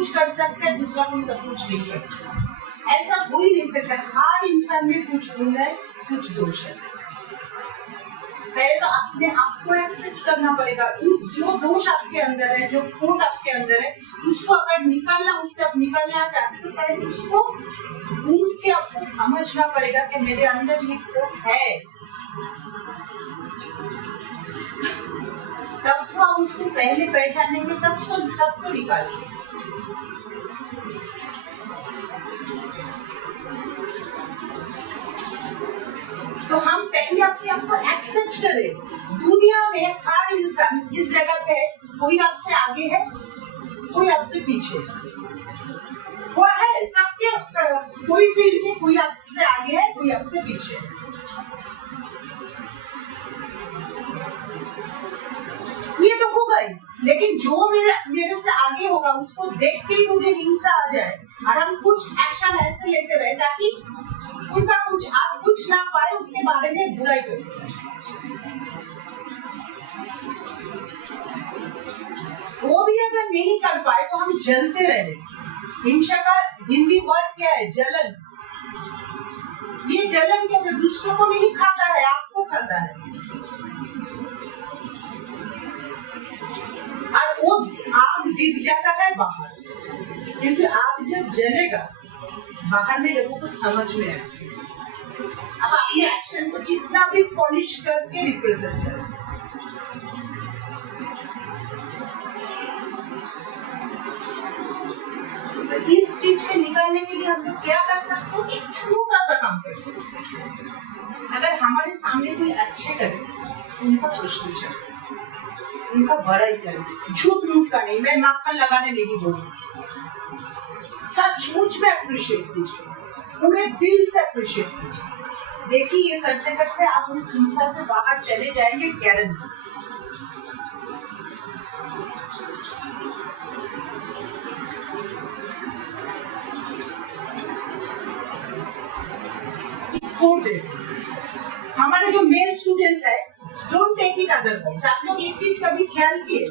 कुछ कर सकता है, दूसरा कोई सब कुछ नहीं कर सकता। ऐसा हो ही नहीं सकता। हर इंसान में कुछ गुण है, कुछ दोष है। पहले तो अपने आप को एक्सेप्ट करना पड़ेगा। जो दोष आपके अंदर है, जो खोट आपके अंदर है, उसको अगर निकालना, उससे आप निकालना चाहते तो पहले उसको ढूंढ के आपको समझना पड़ेगा कि मेरे अंदर ये खोट है। तब तो हम उसको पहले पहचानेंगे, तब तो निकालेंगे। तो हम पहले अपने आप को एक्सेप्ट करें। दुनिया में हर इंसान इस जगह पे है, कोई आपसे आगे है, कोई आपसे पीछे वो है। सबके कोई फील्ड में कोई आपसे आगे है, कोई आपसे पीछे है। ये तो हो गई, लेकिन जो मेरे से आगे होगा उसको देख के ही मुझे हिंसा आ जाए और हम कुछ एक्शन ऐसे लेते रहे ताकि उनका कुछ आप कुछ ना पाए, उसके बारे में बुराई करें। वो भी अगर नहीं कर पाए तो हम जलते रहे। हिंसा का हिंदी वर्ड क्या है? जलन। ये जलन क्या है? दूसरों को नहीं खाता है, आपको खाता है। और वो आग दिख जाता है बाहर, क्योंकि आग जब जलेगा बाहर में लोगों को समझ में आए। अब अपने एक्शन को जितना भी पॉलिश करके रिप्रेजेंट करें। तो इस चीज को निकालने के लिए हम लोग क्या कर सकते हैं? एक छोटा सा काम कर सकते हैं। अगर हमारे सामने कोई अच्छे करे, उनका प्रशंसा करें, उनका बड़ाई करें, झूठ मूठ का नहीं। मैं माखन लगाने नहीं बोलूँ, सचमुच में अप्रिशिएट कीजिए, पूरे दिल से अप्रिशिएट कीजिए। देखिए, ये करते करते आप उस हिंसा से बाहर चले जाएंगे, गारंटी। हमारे जो मेल स्टूडेंट है, डोंट टेक इट अदरवाइज। आप लोग एक चीज कभी ख्याल किए,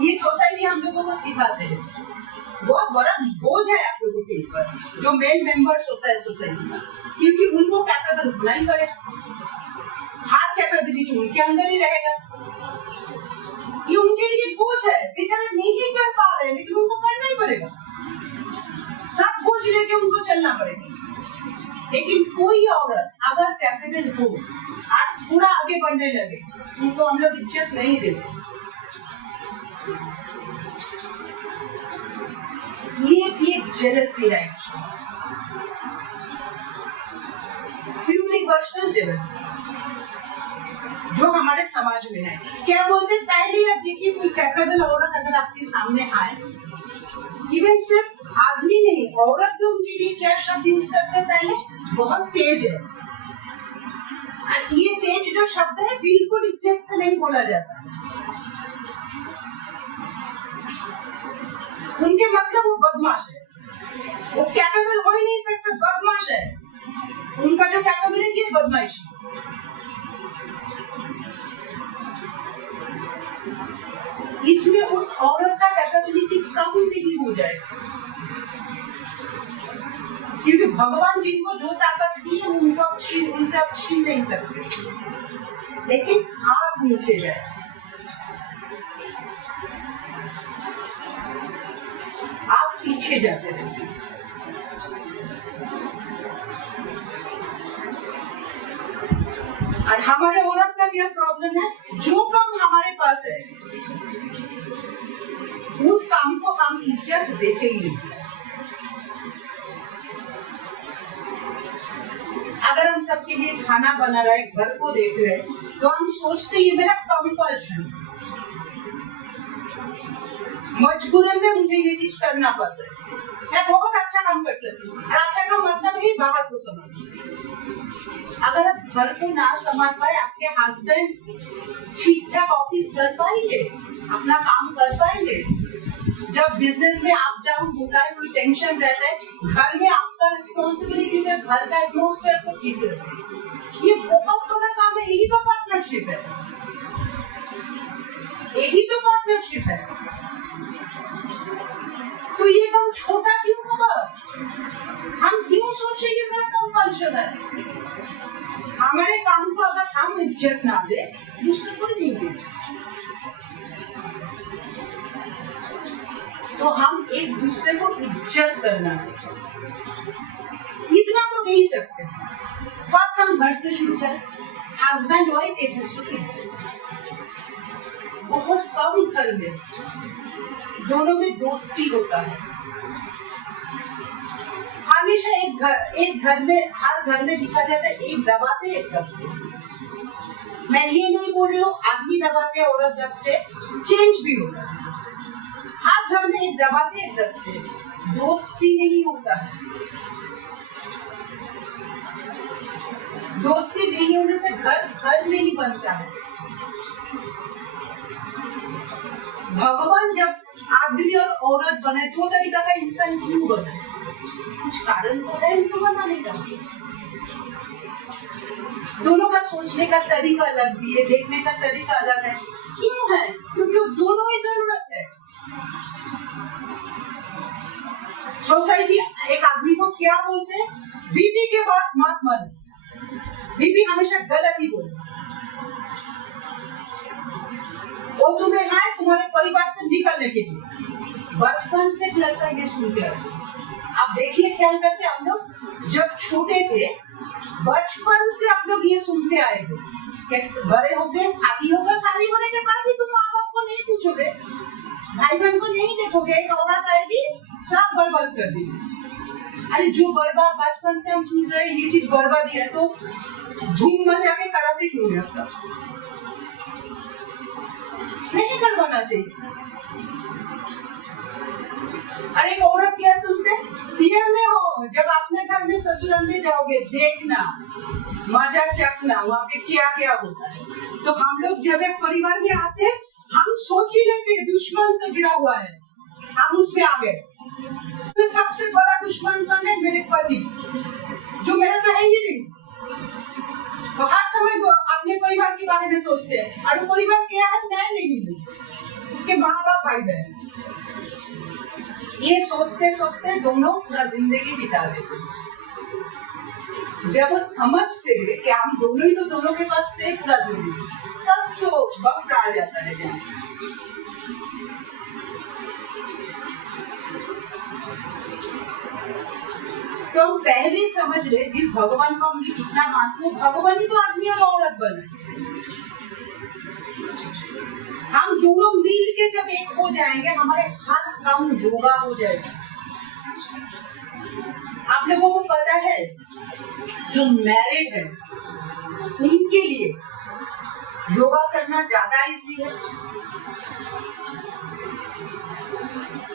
ये सोसाइटी हम लोगों को सिखाते हैं, बहुत बड़ा बोझ है आप लोगों के ऊपर जो मेल मेंबर्स होता है सोसाइटी का, क्योंकि उनको कैपेबल होना ही पड़ेगा। हर कैपेबिलिटी उनके अंदर ही रहेगा। ये उनके लिए बोझ है, बेचारे नहीं कर पा रहे हैं, लेकिन उनको करना ही पड़ेगा। सब बोझ लेके उनको चलना पड़ेगा। लेकिन कोई औरत अगर कैपेबल हो और पूरा आगे बढ़ने लगे, उनको हम लोग इज्जत नहीं देते। ये भी एक जेलसी है, यूनिवर्सल जेलसी जो हमारे समाज में है। क्या बोलते हैं? पहले आप देखिए, कोई कैपेबल औरत अगर आपके सामने आए, इवन सिर्फ आदमी नहीं, औरत भी उनके लिए क्या शब्द यूज करते हैं? पहले बहुत तेज है। और ये तेज जो शब्द है बिल्कुल इज्जत से नहीं बोला जाता। उनके मतलब वो बदमाश है, वो कैपेबल हो ही नहीं सकता, बदमाश है। उनका जो कैपेबिलिटी है बदमाशी। इसमें उस औरत का कैपेबिलिटी कम नहीं हो जाएगा, क्योंकि भगवान जिनको जो ताकत दी है उनको उनसे आप छीन नहीं सकते। लेकिन आप नीचे जाए, आप पीछे जाते रहे। और हमारे औरत का क्या प्रॉब्लम है? जो काम हमारे पास है उस काम को हम इज्जत देते ही नहीं। अगर हम सबके लिए खाना बना रहे, घर को देख रहे, तो हम सोचते ये मेरा कंपल्शन, मजबूरन में मुझे ये चीज करना पड़ता है। मैं बहुत अच्छा काम कर सकती हूँ। अच्छा का मतलब ही बाहर को समझ। अगर आप घर को ना समझ पाए, आपके हस्बैंड ठीक ठाक ऑफिस कर पाएंगे, अपना काम कर पाएंगे। जब बिजनेस में अप डाउन होता है, कोई टेंशन रहता है, घर में आपका रिस्पॉन्सिबिलिटी है, घर का एटमॉस्फेयर को ठीक रखना। ये बहुत बड़ा काम है। यही तो पार्टनरशिप है, यही तो पार्टनरशिप है। तो ये काम हमारे काम को अगर हम इज्जत ना दे, दूसरे को नहीं दे, तो हम एक दूसरे को इज्जत करना सीखें। इतना तो दे ही सकते हैं। फर्स्ट हम घर से शुरू करें, हस्बैंड वाइफ एक दूसरे को इज्जत। बहुत कम घर में दोनों में दोस्ती होता है। हमेशा एक घर में, हर घर में दिखा जाता है एक दबाते एक दबते। मैं ये नहीं बोल रही हूँ आदमी दबाते औरत दबते, चेंज भी होता है। हर घर में एक दबाते एक दबते, दोस्ती नहीं होता है। दोस्ती नहीं होने से घर नहीं बनता है। भगवान जब आदमी और औरत बने, दो तरीका का इंसान क्यों बने? कुछ कारण तो है इनको बनाने का। दोनों का सोचने का तरीका अलग भी है, देखने का तरीका अलग है। क्यों है? क्योंकि दोनों ही जरूरत है। सोसाइटी एक आदमी को क्या बोलते हैं? बीवी के बात मत मानो। बीवी हमेशा गलत ही बोलती। वो तुम्हें है तुम्हारे परिवार से निकलने के लिए। बचपन से लड़का ये सुनते हैं। अब देखिए क्या करते हम लोग, जब छोटे थे बचपन से हम लोग ये सुनते आए थे। कैसे बड़े हो गए, शादी होगा, शादी होने के बाद भी तुम माँ बाप को नहीं पूछोगे, भाई बहन को नहीं देखोगे, एक औरत आएगी सब बर्बाद कर देगी। अरे जो बर्बाद बचपन से हम सुन रहे हैं ये चीज बर्बादी है, तो धूम मचा के कराते क्यों नहीं करवाना चाहिए। अरे औरत क्या सुनते, पियर में हो, जब अपने घर में ससुराल में जाओगे देखना, मजा चखना वहाँ पे क्या क्या होता है। तो हम लोग जब एक परिवार में आते हम सोच ही लेते दुश्मन से घिरा हुआ है, हम उसमें आ गए। तो सबसे बड़ा दुश्मन कौन है? मेरे पति, जो मेरा तो है ही नहीं। तो हर समय तो अपने परिवार के बारे में सोचते हैं, और परिवार क्या है मैं नहीं, उसके माँ बाप भाई बहन। ये सोचते सोचते दोनों पूरा जिंदगी बिता देते। जब वो समझते हैं कि हम दोनों ही तो दोनों के पास थे पूरा जिंदगी, तब तो वक्त आ जाता है जाने। तो हम पहले समझ ले, जिस भगवान को हम इतना मानते हैं, भगवान ही तो आदमी और औरत बने। हम दोनों मिल के जब एक हो जाएंगे, हमारे हर काम योगा हो जाएगा। आप लोगों को पता है जो मैरिड है उनके लिए योगा करना ज्यादा इजी है।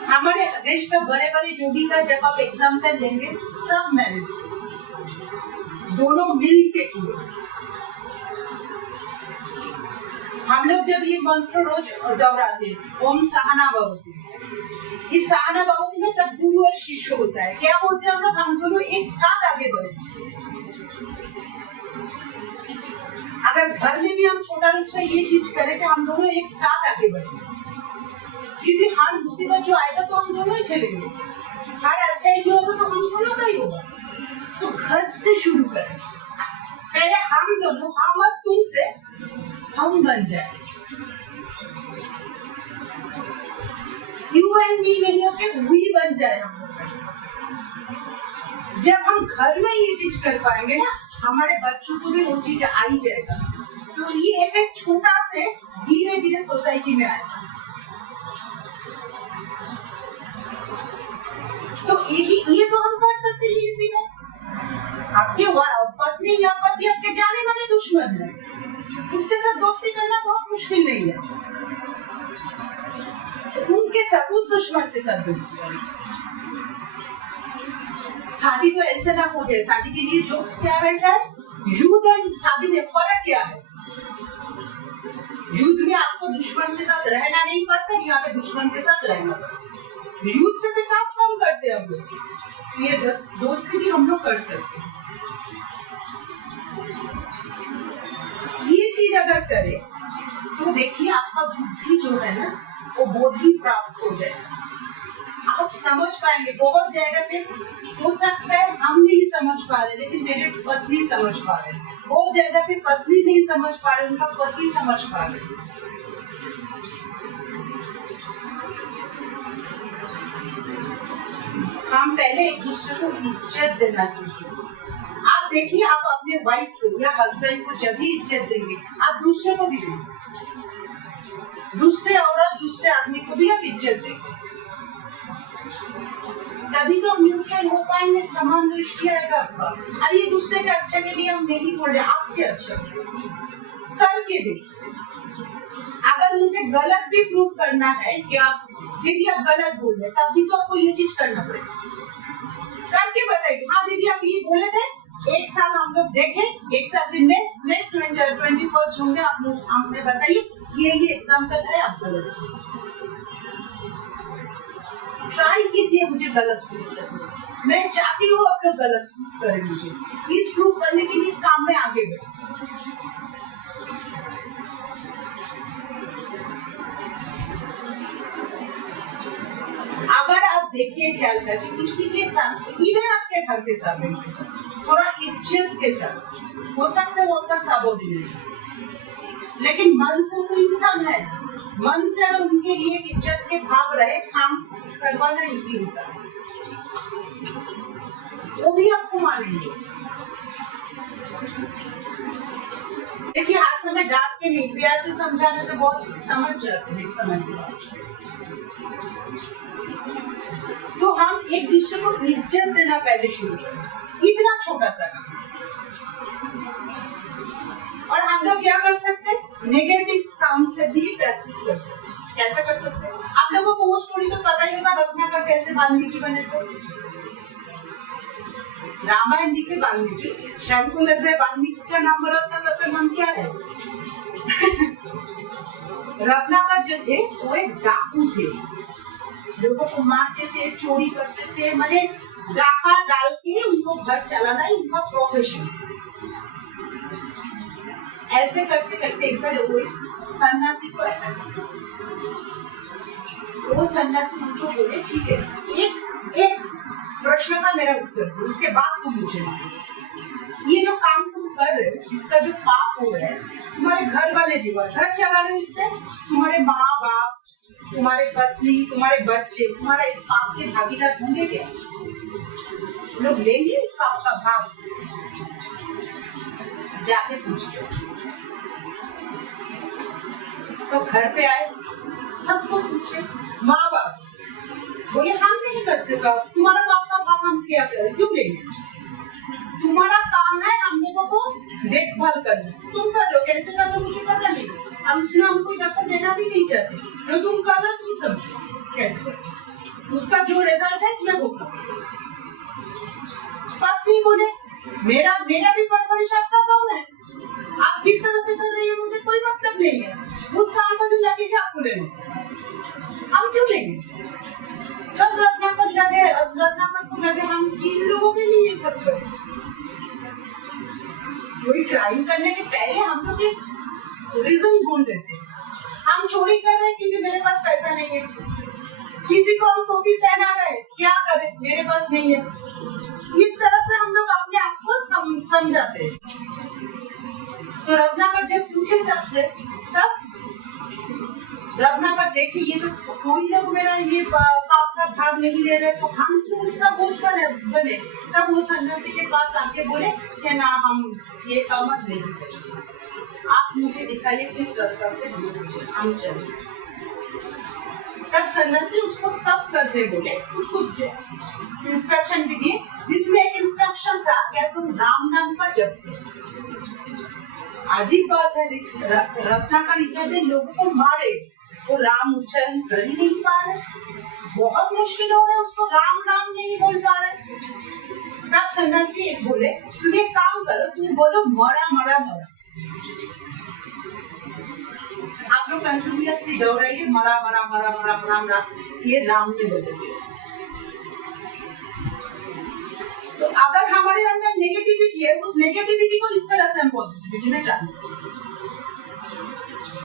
हमारे देश का बड़े बड़े योगी का जब आप एग्जाम्पल लेंगे, सब मैरिड, दोनों मिल के किए। हम लोग जब ये मंत्र रोज दोहराते ओम सहना भवतु, इस सहना भवतु में तब गुरु और शिष्य होता है। क्या बोलते हैं हम लोग? हम दोनों एक साथ आगे बढ़े। अगर घर में भी हम छोटा रूप से ये चीज करें कि हम दोनों एक साथ आगे बढ़े, क्योंकि हर मुसीबत जो आएगा तो हम दोनों ही चलेंगे, हर अच्छाई जो होगा तो हम दोनों का ही होगा। तो घर से शुरू करें, पहले हम दोनों, हम और तुमसे हम बन जाए। यू एंड मी नहीं होके वी बन जाए हम लोग। जब हम घर में ये चीज कर पाएंगे ना, हमारे बच्चों को भी वो चीज आ ही जाएगा। तो ये इफेक्ट छोटा से धीरे धीरे सोसाइटी में आएगा। तो ये तो हम कर सकते हैं इसी में। आपके पत्नी या पति आपके जाने वाले दुश्मन है, उसके साथ दोस्ती करना बहुत मुश्किल नहीं है। उनके साथ, उस दुश्मन के साथ दोस्ती करना। शादी तो ऐसे ना हो जाए। शादी के लिए जोक्स क्या बैठा है? युद्ध और शादी में फर्क क्या है? युद्ध में आपको दुश्मन के साथ रहना नहीं पड़ता, यहाँ पे दुश्मन के साथ रहना पड़ता। युद्ध से तो काम कम करते हैं हम लोग, ये दोस्ती भी हम लोग कर सकते हैं। ये चीज अगर करें तो देखिए आपका बुद्धि जो है ना वो बोधि प्राप्त हो जाएगा। आप समझ पाएंगे। बहुत जगह पे हो सकता है हम नहीं समझ पा रहे, लेकिन मेरे पत्नी समझ पा रहे। बहुत जगह पे पत्नी नहीं समझ पा रहे, उनका पति समझ पा रहे। हम पहले एक दूसरे को इज्जत देना सीखें। आप देखिए, आप अपने वाइफ को या हस्बैंड को जब भी इज्जत देंगे, आप दूसरे को भी देंगे, दूसरे औरत दूसरे आदमी को भी आप इज्जत देंगे, तभी तो म्यूचुअल हो पाएंगे, समान दृष्टि आएगा आपका। और ये दूसरे के अच्छे के लिए हम नहीं बोल रहे, आपके अच्छे करके देखिए। अगर मुझे गलत भी प्रूव करना है कि आप दीदी आप गलत बोल रहे, तब भी तो आपको ये चीज करना पड़ेगा। करके बताइए, हाँ दीदी आप ये बोले थे, एक साल हम लोग देखे, एक साल फिर नेक्स्ट 21st जून में आप लोग हमने बताइए ये एग्जाम्पल है, आप गलत ट्राई कीजिए, मुझे गलत प्रूफ करना। मैं चाहती हूँ आप लोग गलत प्रूफ करें मुझे, इस प्रूफ करने के लिए इस काम में आगे बढ़े। अगर आप देखिए ख्याल करके किसी के साथ, इवन आपके घर के साथ थोड़ा इज्जत के साथ, हो सकता है वो आपका सबॉर्डिनेट, लेकिन मन से वो इंसान है, मन से अगर उनके लिए इज्जत के भाव रहे, काम करवाना इजी होता है, वो भी आपको मानेंगे। देखिए हर समय डांट के नहीं, प्यार से समझाने से बहुत समझ जाते हैं समझ के बाद। तो हम एक दूसरे को इज्जत देना पहले शुरू करें, इतना छोटा सा काम। और हम लोग क्या कर सकते हैं, नेगेटिव काम से भी प्रैक्टिस कर सकते हैं। कैसे कर सकते हैं? आप लोगों को वो स्टोरी तो पता ही होगा, रत्नाकर कैसे वाल्मीकि बने थे। रामायण लिखे वाल्मीकि, शायद को लग रहा है वाल्मीकि का नाम रत्नाकर का नाम क्या है? रत्नाकर जो थे वो एक डाकू थे, लोगों को मारते थे, चोरी करते थे, मैंने डाका डाल के उनको घर चलाना ही उनका प्रोफेशन। ऐसे करते करते एक बार वो सन्यासी को आया, वो सन्यासी उनको बोले ठीक है, एक प्रश्न का मेरा उत्तर दो, उसके बाद तुम मुझे ये जो काम तुम कर रहे हो, इसका जो पाप हो रहा है, तुम्हारे घर वाले जीवन घर चला रहे हो, इससे तुम्हारे माँ बाप, तुम्हारे पत्नी, तुम्हारे बच्चे, तुम्हारा इस पाप के भागीदार होंगे क्या? लोग लेंगे इस पाप का भाग? जाके पूछो। तो घर पे आए, सबको पूछे, माँ बाप बोले हम नहीं कर सकते, तुम्हारा पाप का भाग हम क्या करें, क्यों लेंगे? तुम्हारा काम है हम लोगों को देखभाल करना, तुम कर लो, कैसे कर लो मुझे पता नहीं, हम उसमें हमको जब तक देना भी नहीं चाहते, जो तुम कर रहे तुम समझो कैसे करो, उसका जो रिजल्ट है तुम्हें भुगतना। पत्नी बोले मेरा भी परवरिश आपका काम है, आप किस तरह से कर रही है मुझे कोई मतलब नहीं है, उस काम का जो लगेज आपको लेना, हम क्यों लेंगे? जब रत्नाकर को लगे हम तीन लोगों के लिए ये सब करें। कोई क्राइम करने के पहले हम लोग एक रीजन ढूंढ लेते हैं, हम चोरी कर रहे हैं क्योंकि मेरे पास पैसा नहीं है, किसी को हम टोपी पहना रहे हैं, क्या करें मेरे पास नहीं है, इस तरह से हम लोग अपने आप को समझाते हैं। तो रत्नाकर जब पूछे सबसे, तब रत्नाकर देखे ये तो कोई लोग मेरा ये पाप का भाग नहीं ले रहे, तो हम तो उसका बोझ बने। तब वो सन्यासी के पास आके बोले कि ना हम ये काम नहीं करेंगे, आप मुझे दिखाइए किस रास्ता से हम चलें। तब सन्यासी उसको तब करते बोले, उसको इंस्ट्रक्शन भी दिए, जिसमें एक इंस्ट्रक्शन था क्या तुम राम नाम का जप करो। अजीब बात है, रत्नाकर इतने दिन लोगों को मारे, वो राम उच्चारण कर ही नहीं पा रहे, बहुत मुश्किल हो गया उसको, राम नाम नहीं बोल पा रहे। तब सन्यासी एक बोले तुम एक काम करो, तुम बोलो मरा मरा मरा, आप लोग कंटिन्यूअसली दोहराइए मरा मरा मरा मरा मरा मरा, ये राम ने बोले। तो अगर हमारे अंदर नेगेटिविटी है, उस नेगेटिविटी को इस तरह से हम पॉजिटिविटी में डालें।